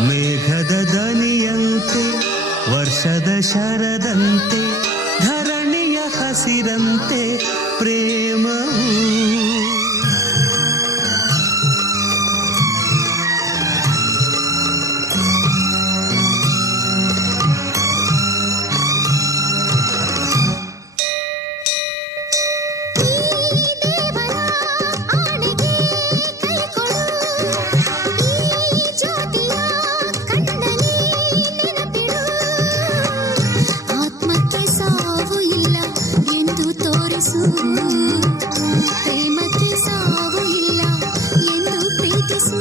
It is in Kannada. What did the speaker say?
ಮೇಘದ ದನಿಯಂತೆ ವರ್ಷದ ಶರದಂತೆ ಧರಣಿಯ ಹಸಿರಂತೆ ಪ್ರೇಮ తెలుసు ప్రేమకి సావు ఇలా ఎందు ప్రీతిసు